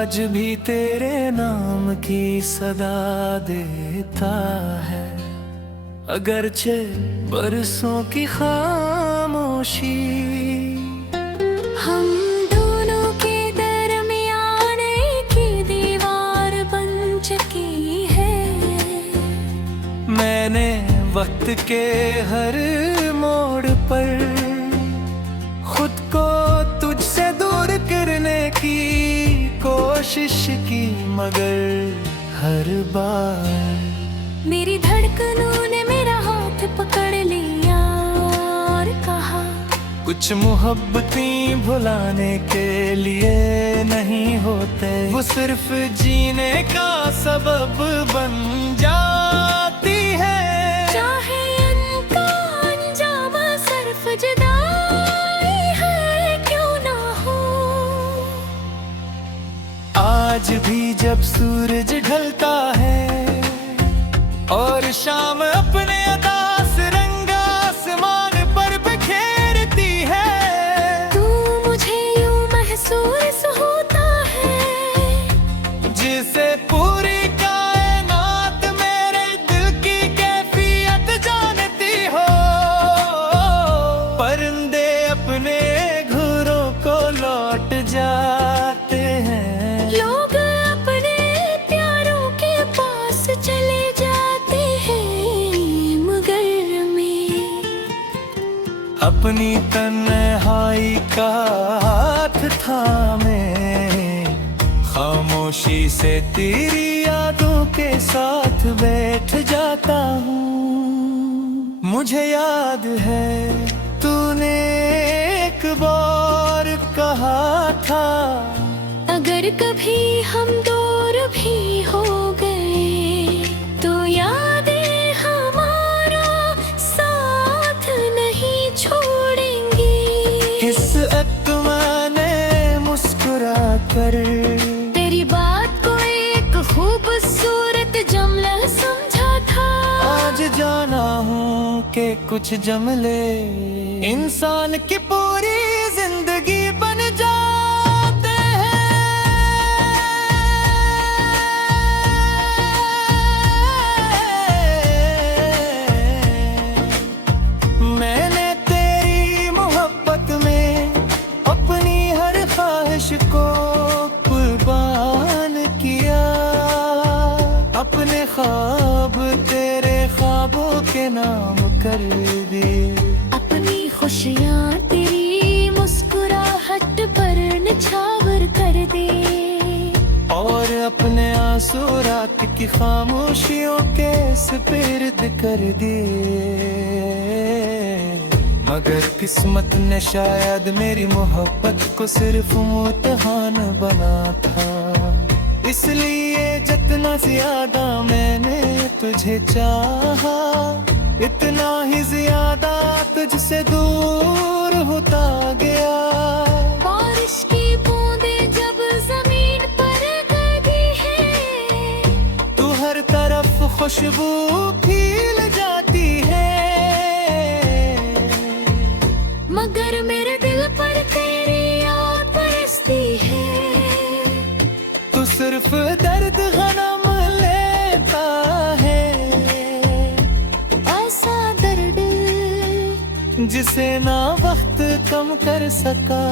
आज भी तेरे नाम की सदा देता है, अगरचे बरसों की खामोशी। हम दोनों के दरमियान की दीवार बन चुकी है। मैंने वक्त के हर मोड़ पर खुद को तुझसे दूर करने की कोशिश की, मगर हर बार मेरी धड़कनों ने मेरा हाथ पकड़ लिया और कहा, कुछ मोहब्बतें भुलाने के लिए नहीं होते, वो सिर्फ जीने का सबब बन जाती है। चाहे इनका अंजाम सिर्फ जुदाई है क्यों ना हो। आज भी जब सूरज ढलता है और शाम अपने अदास रंग आसमान पर बिखेरती है, तू मुझे यूं महसूस होता है जिसे पूरी कायनात मेरे दिल की कैफियत जानती हो। परिंदे अपने घरों को लौट जाते हैं, लोग अपने प्यारों के पास चले जाते हैं, मगर मैं अपनी तन्हाई का हाथ थामे खामोशी से तेरी यादों के साथ बैठ जाता हूँ। मुझे याद है तूने एक बार कहा था, अगर कभी हम दूर भी हो गए तो यादें हमारा साथ नहीं छोड़ेंगी। इस वक्त मैंने मुस्कुरा कर तेरी बात को एक खूबसूरत जुमला समझा था। आज जाना हूँ कि कुछ जुमले इंसान की पूरी जिंदगी बन जाते हैं। मैंने तेरी मोहब्बत में अपनी हर ख्वाहिश को कुर्बान किया, अपने ख्वाब तेरे ख्वाबों के नाम कर दिए, अपनी खुशियाँ तेरी मुस्कुराहट पर निछावर कर दे, और अपने आंसू रात की खामोशियों के सुपुर्द कर दिए। मगर किस्मत ने शायद मेरी मोहब्बत को सिर्फ इम्तिहान बना था, इसलिए जितना ज्यादा मैंने तुझे चाहा, इतना ही ज्यादा तुझसे दूर होता गया। बारिश की बूंदें जब जमीन पर गिरती है, तू हर तरफ खुशबू फैल जाती है, मगर मेरे दिल पर तेरी याद बरसती है। तू सिर्फ दर्द गम लेता है, ऐसा दर्द जिसे ना वक्त कम कर सका,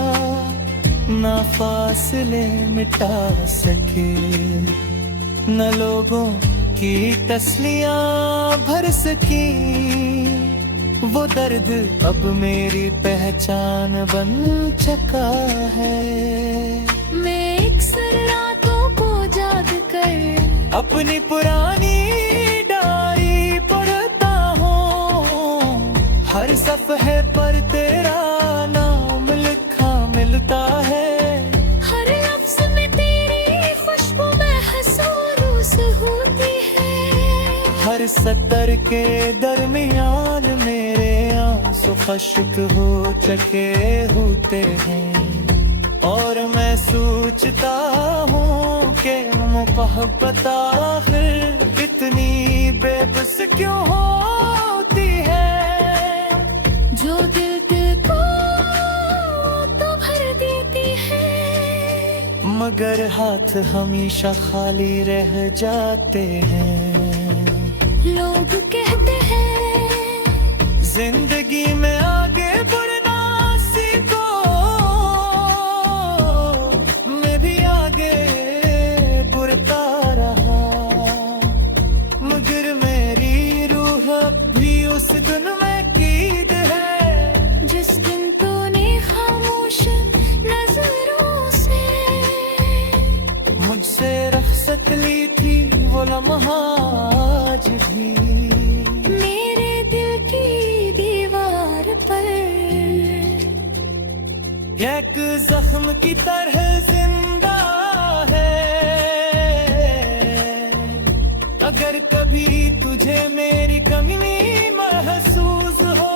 ना फासले मिटा सके, न लोगों की तसलियां भर सकी। वो दर्द अब मेरी पहचान बन चुका है। मैं अक्सर रातों को जाग कर अपनी पुरानी डायरी पढ़ता हूँ, हर सफ़े पर तेरा नाम लिखा मिलता है, हर लफ्ज़ में तेरी खुशबू महसूस होती है। हर सतर के दरमियान मेरे आंसू खुश्क हो चुके होते हैं, और मैं सोचता हूँ कि मोहब्बत आखिर इतनी बेबस क्यों होती है, जो दिल को तो भर देती है। मगर हाथ हमेशा खाली रह जाते हैं। लोग कहते हैं जिंदगी में आगे बढ़ना सीखो, मैं भी आगे बढ़ता रहा, मगर मेरी रूह अब भी उस दिन में कीद है जिस दिन तूने खामोश नजरों से मुझसे रुखसत ली थी वो लम्हा आज भी मेरे दिल की दीवार पर एक जख्म की तरह जिंदा है। अगर कभी तुझे मेरी कमी महसूस हो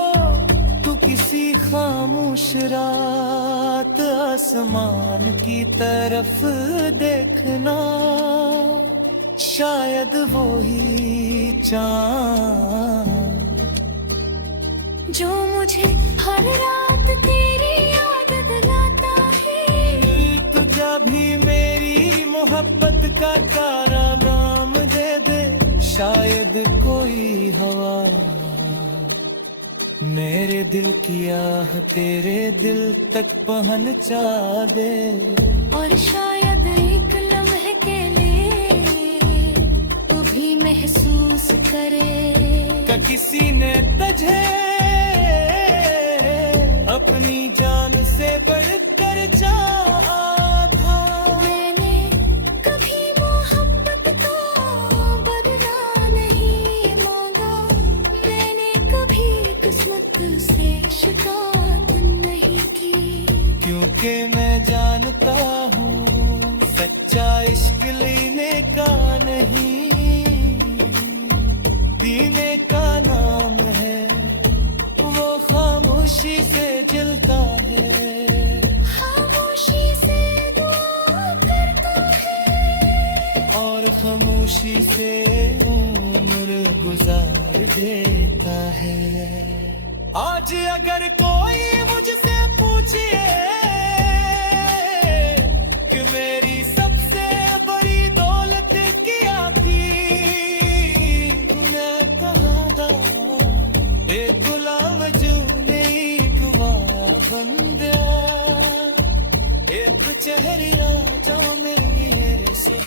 तो किसी खामोश रात आसमान की तरफ देखना, शायद वो ही चाँद जो मुझे हर रात तेरी याद दिलाता है। तू जब भी मेरी मोहब्बत का तारा नाम दे दे, शायद कोई हवा मेरे दिल की आह तेरे दिल तक पहुंचा दे। और शायद एक लम्हे के लिए तू भी महसूस करे का किसी ने तुझे अपनी जान से बढ़कर चाहा था। मैंने कभी मोहब्बत को बदला नहीं मांगा, मैंने कभी किस्मत से शिकायत नहीं की, क्योंकि मैं जानता हूँ सच्चा इश्क लेने का नहीं दीने का नाम है, वो खामोशी से जलता है, खामोशी से दुआ करता है और खामोशी से उम्र गुजार देता है। आज अगर कोई मुझसे पूछे कि मेरी सबसे बड़ी दौलत क्या थी, तो मैं कहता ए गुलाम जूने एक बंदा, एक चेहरा जो मेरे से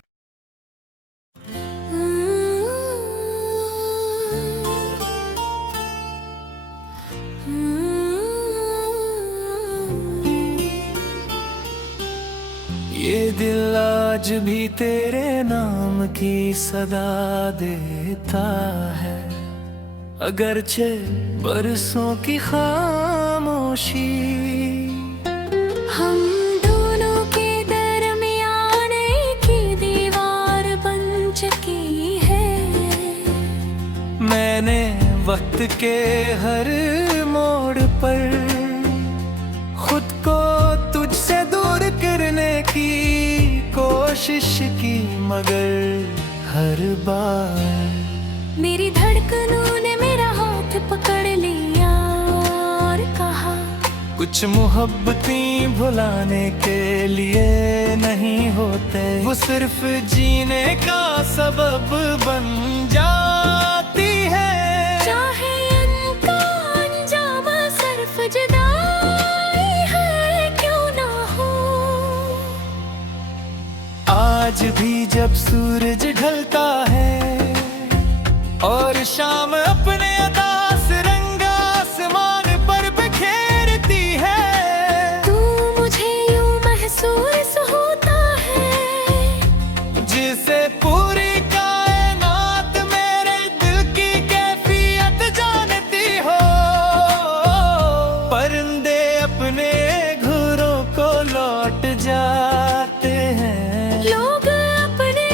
ये दिल आज भी तेरे नाम की सदा देता है, अगरचे बरसों की खामोशी हम दोनों के दरमियान की दीवार बन चुकी है। मैंने वक्त के हर मोड़ पर खुद को तुझसे दूर करने की कोशिश की, मगर हर बार मेरी धड़कनों ने मेरा हाथ पकड़ लिया और कहा कुछ मोहब्बतें भुलाने के लिए नहीं होते, वो सिर्फ जीने का सबब बन जाती है। चाहे इनका अंजाम सिर्फ जुदाई है क्यों ना हो। आज भी जब सूरज ढलता है और शाम अपने अदास रंग आसमान पर बिखेरती है, तू मुझे यूं महसूस होता है जिसे पूरी कायनात मेरे दिल की कैफियत जानती हो। परिंदे अपने घरों को लौट जाते हैं, लोग अपने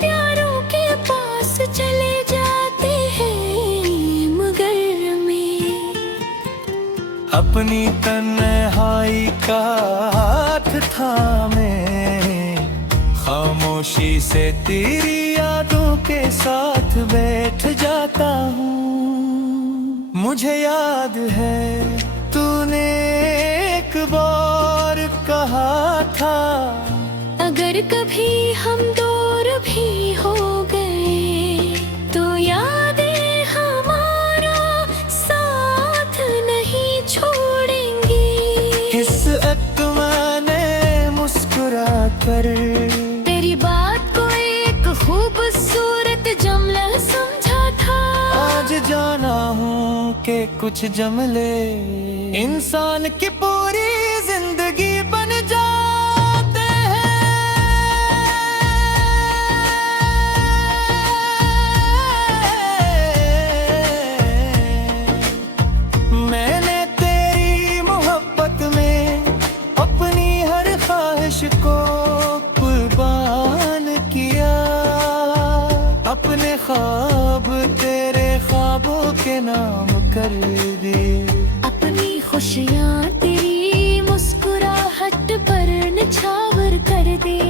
प्यारों के पास चले जाते हैं, मगर मैं अपनी तन्हाई का हाथ थामे खामोशी से तेरी यादों के साथ बैठ जाता हूँ। मुझे याद है तूने एक बार कहा था मगर कभी हम दूर भी हो गए तो यादें हमारा साथ नहीं छोड़ेंगी। इस मैंने मुस्कुरा कर तेरी बात को एक खूबसूरत जुमला समझा था। आज जाना हूँ कि कुछ जमले इंसान की पूरी जिंदगी बन जाते हैं। मैंने तेरी मोहब्बत में अपनी हर ख्वाहिश को कुर्बान किया। अपने ख्वाब तेरे ख्वाबों के नाम कर दिए। अपनी खुशियाँ तेरी मुस्कुराहट पर निछावर कर दे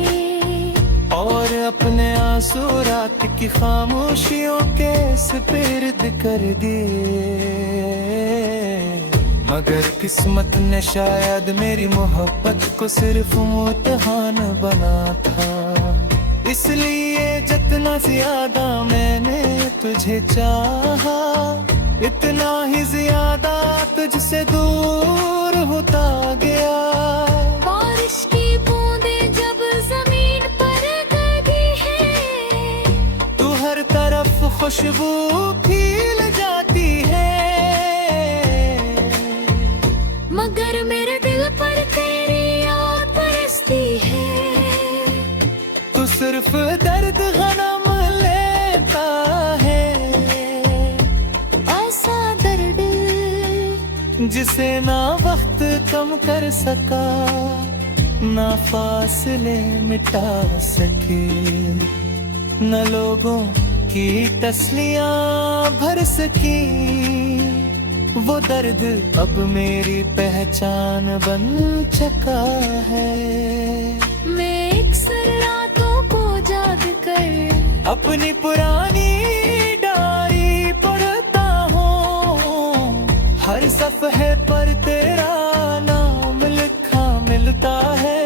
और अपने आंसू रात की खामोशियों के सुपुर्द कर दिए। मगर किस्मत ने शायद मेरी मोहब्बत को सिर्फ इम्तिहान बना था। इसलिए जितना ज्यादा मैंने तुझे चाहा इतना ही ज्यादा तुझसे दूर होता गया। बारिश की बूंदें जब जमीन पर गिरती है तू हर तरफ खुशबू फैल जाती है। मगर मेरे दिल पर तेरी याद बरसती है। तू सिर्फ दर्द गम लेता है। ऐसा दर्द जिसे ना वक्त कम कर सका ना फासले मिटा सके न लोगों की तसलियां भर सकी। वो दर्द अब मेरी पहचान बन चुका है। मैं अक्सर रातों को जाग कर अपनी पुरानी डायरी पढ़ता हूँ। हर सफ़े पर तेरा नाम लिखा मिलता है।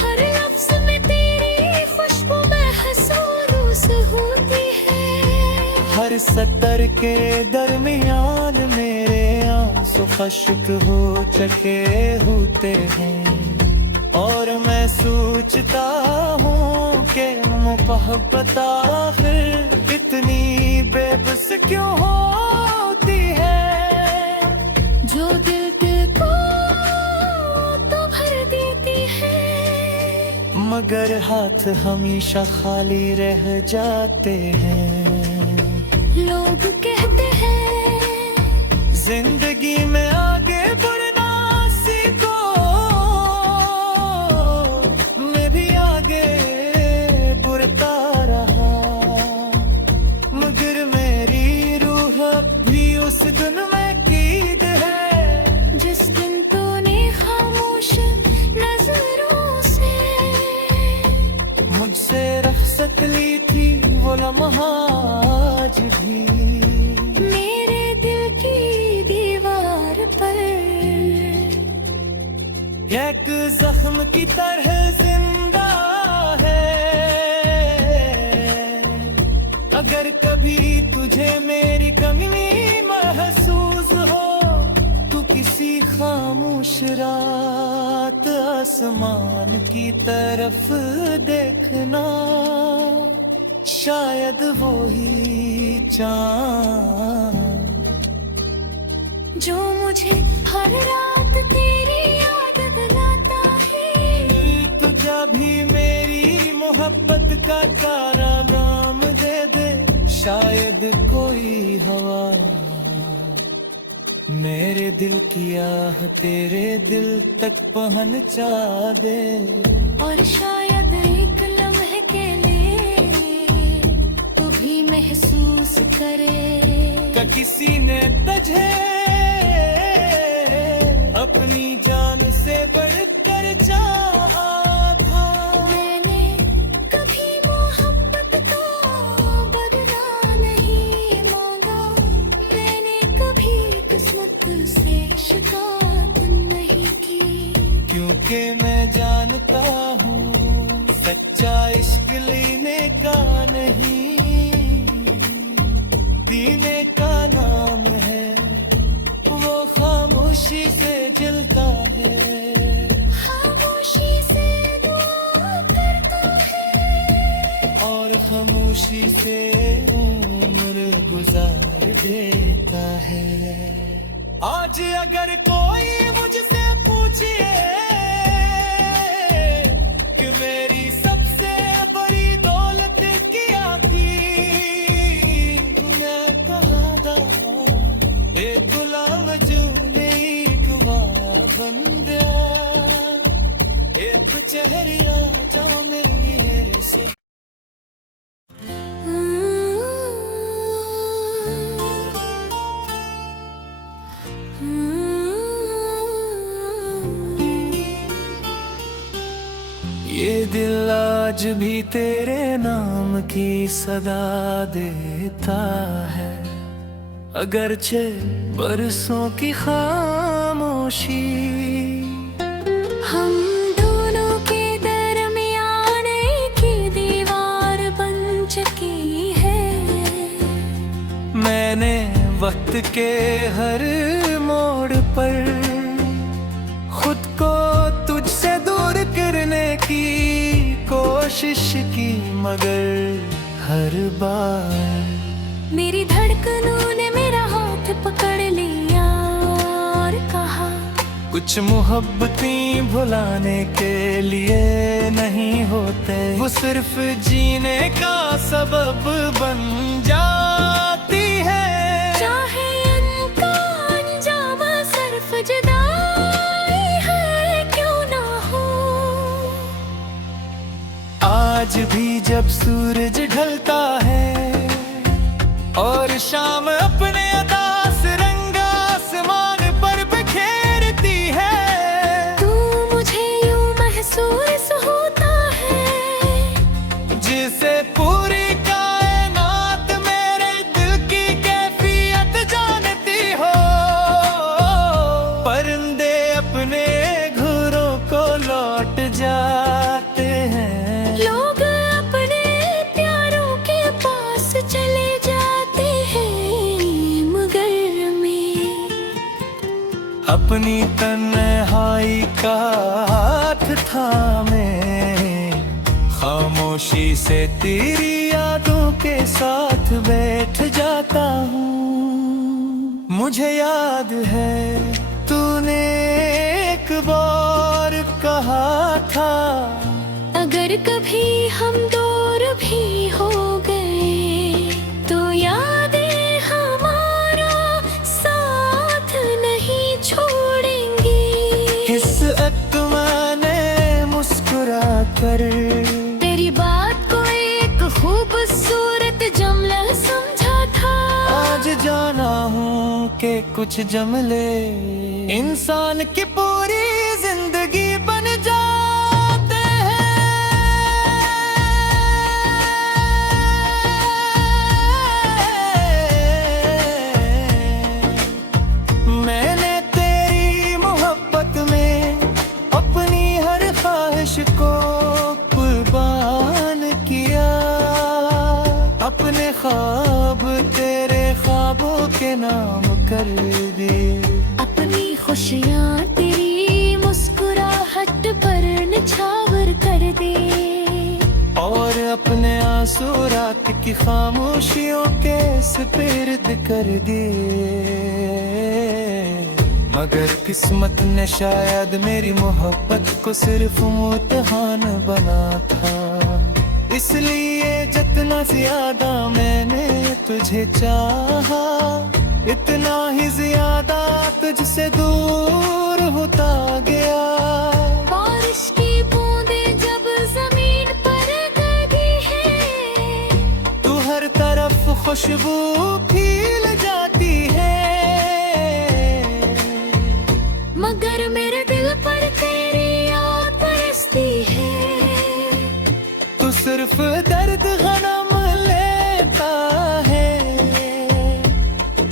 हर लफ्ज में तेरी खुशबू महसूस होती है। हर सतर के दरमियान मेरे आंसू खुश्क हो चुके होते हैं। और मैं सोचता हूँ कि मोहब्बत आखिर इतनी बेबस क्यों होती है। जो दिल को तो भर देती है मगर हाथ हमेशा खाली रह जाते हैं। लोग कहते हैं जिंदगी में आगे बढ़ना सीखो। मैं भी आगे बढ़ता रहा मगर मेरी रूह भी उस दिन में कीद है। जिस दिन तूने खामोश नजरों से मुझसे रुखसत ली थी वो लम्हा आज भी मेरे दिल की दीवार पर एक जख्म की तरह जिंदा है। अगर कभी तुझे मेरी कमी महसूस हो तो किसी खामोश रात आसमान की तरफ देखना। शायद वो ही चाँद जो मुझे हर रात तेरी याद दिलाता है। तुझे भी मेरी मोहब्बत का तारा नाम दे दे। शायद कोई हवा मेरे दिल की आह तेरे दिल तक पहुंचा दे। और शायद एक लम्हे के लिए तू भी महसूस करे का किसी ने तुझे अपनी जान से बढ़कर चाहा था। मैंने कभी मोहब्बत को बदला नहीं मांगा। मैंने कभी किस्मत से शिकायत नहीं की। क्योंकि मैं जानता हूँ और खामोशी से उम्र गुजार देता है। आज अगर कोई मुझसे पूछे कि मेरी सबसे बड़ी दौलत क्या थी, तो मैं कहूँगा ए गुलाम जो एक बंदा, एक चेहरा जो मेरे से। ये दिल आज भी तेरे नाम की सदा देता है, अगरचे बरसों की खामोशी हम दोनों के दरमियान की दीवार बन चुकी है। मैंने वक्त के हर मोड़ पर खुद को तुझसे दूर करने की कोशिश की, मगर हर बार मेरी धड़कनों ने मेरा हाथ पकड़ लिया और कहा, कुछ मोहब्बतें भुलाने के लिए नहीं होते, वो सिर्फ जीने का सबब बन जाती है। चाहे इनका अंजाम सिर्फ जुदाई है क्यों ना हो। आज भी जब सूरज ढलता है और शाम अपने अदास रंग आसमान पर बिखेरती है, तू मुझे यूं महसूस होता है जिसे पूरी कायनात मेरे दिल की कैफियत जानती हो। परिंदे अपने घरों को लौट जाते हैं, लोग अपने प्यारों के पास चले जाते हैं, मगर मैं अपनी तन्हाई का हाथ थामे खामोशी से तेरी यादों के साथ बैठ जाता हूँ। मुझे याद है तूने एक बार कहा था, अगर कभी हम दूर भी हो गए तो यादें हमारा साथ नहीं छोड़ेंगी। इस अत्मा ने मुस्कुरा कर तेरी बात को एक खूबसूरत जुमला समझा था। आज जाना हूँ कि कुछ जमले इंसान की पूरी जिंदगी बन जाते हैं। मैंने तेरी मोहब्बत में अपनी हर ख्वाहिश को कुर्बान किया, अपने ख्वाब तेरे ख्वाबों के नाम कर दिए, अपनी खुशियाँ तेरी मुस्कुराहट पर निछावर कर दे, और अपने आंसू रात की खामोशियों के सुपुर्द कर दिए। मगर किस्मत ने शायद मेरी मोहब्बत को सिर्फ इम्तिहान बना था, इसलिए जितना ज्यादा मैंने तुझे चाहा, इतना ही ज्यादा तुझसे दूर होता गया। बारिश की बूंदें जब जमीन पर गिरती है, तू हर तरफ खुशबू फैल जाती है, मगर मेरे दिल पर तेरी याद बरसती है। तू सिर्फ दर्द गम लेता है,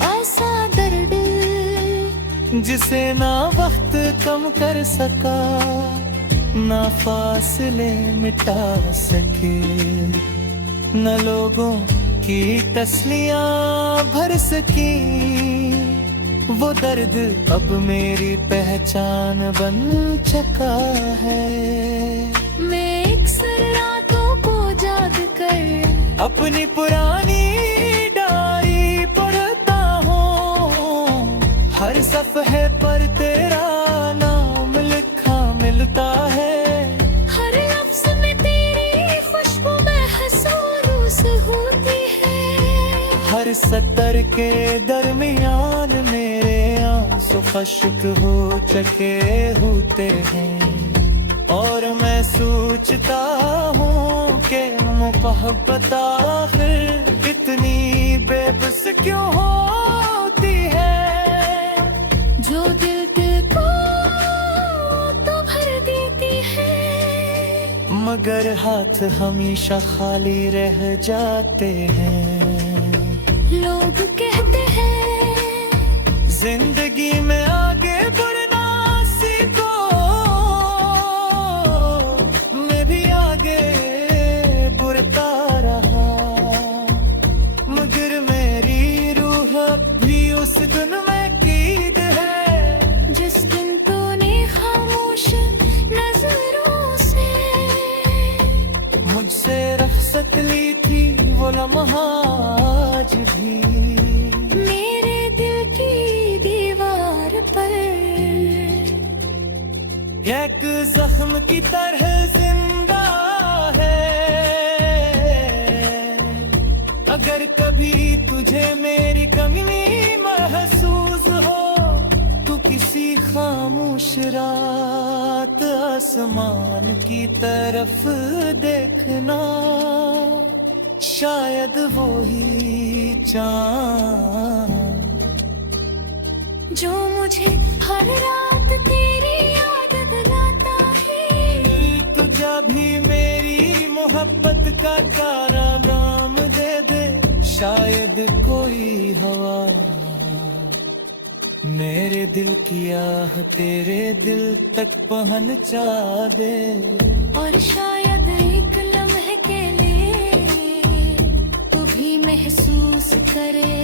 ऐसा दर्द जिसे ना वक्त कम कर सका, ना फासले मिटा सके, न लोगों की तस्लियां भर सकी। वो दर्द अब मेरी पहचान बन चुका है। मैं अक्सर रातों को जाग कर अपनी पुरानी डायरी पढ़ता हूँ, हर सफ़े पर तेरा नाम लिखा मिलता है। हर लफ्ज में तेरी खुशबू महसूस होती है। हर सतर के दरमियान मेरे आंसू खुश्क हो चुके होते हैं, और मैं सोचता हूँ कि मोहब्बत आखिर इतनी बेबस क्यों होती है। जो दिल को तो भर देती है, मगर हाथ हमेशा खाली रह जाते हैं। लोग कहते हैं जिंदगी में आगे बढ़ना सीखो, मैं भी आगे बढ़ता रहा, मगर मेरी रूह अब भी उस दिन में कैद है, जिस दिन तूने खामोश नजरों से मुझसे रुखसत ली थी। वो लम्हा आज भी मेरे दिल की दीवार पर एक जख्म की तरह जिंदा है। अगर कभी तुझे मेरी कमी महसूस हो, तो किसी खामोश रात आसमान की तरफ देखना, शायद वो ही चाँद जो मुझे हर रात तेरी याद दिलाता है। तुझे भी मेरी मोहब्बत का कारनाम दे दे, शायद कोई हवा मेरे दिल की आह तेरे दिल तक पहुंचा दे। और शायद एक लम्हे के लिए तू भी महसूस करे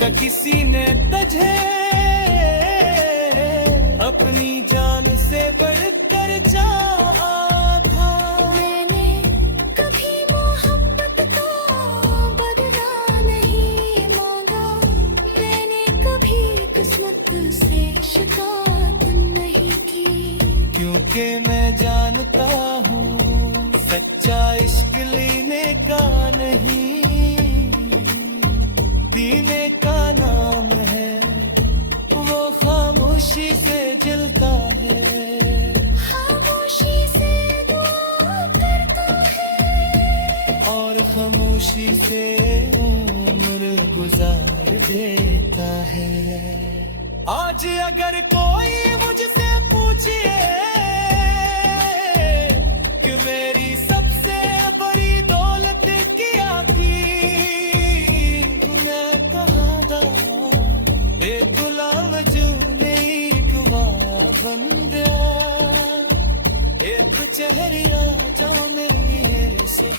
कि किसी ने तुझे अपनी जान से बढ़कर चाहा था। मैंने कभी मोहब्बत को बदला नहीं मांगा, मैंने कभी किस्मत से शिकायत नहीं की, क्योंकि मैं जानता हूँ सच्चा इश्क लेने का नहीं, दीने का नाम है। वो खामोशी से जलता है, खामोशी से दुआ करता है, और खामोशी से उम्र गुजार देता है। आज अगर कोई मुझसे पूछे कि मेरी सबसे बड़ी दौलत क्या थी, तो मैं कहूँगा ए गुलाम जो एक बंदा, एक चेहरा जो मेरे से।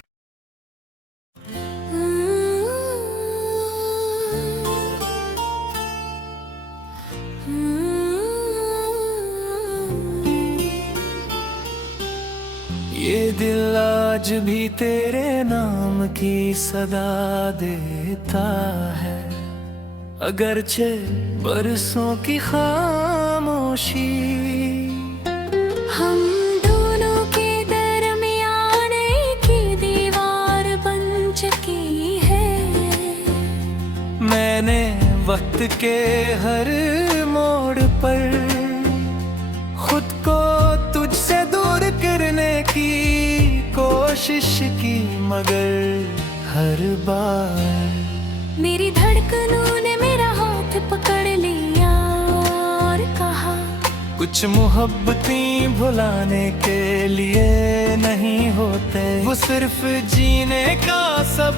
ये दिल आज भी तेरे नाम की सदा देता है, अगरचे बरसों की खामोशी हम दोनों के दरमियान की दीवार बन चुकी है। मैंने वक्त के हर मोड़ पर खुद को तुझसे दूर करने की कोशिश की, मगर हर बार मेरी धड़कनों ने मेरा हाथ पकड़ लिया और कहा, कुछ मोहब्बतें भुलाने के लिए नहीं होते, वो सिर्फ जीने का सब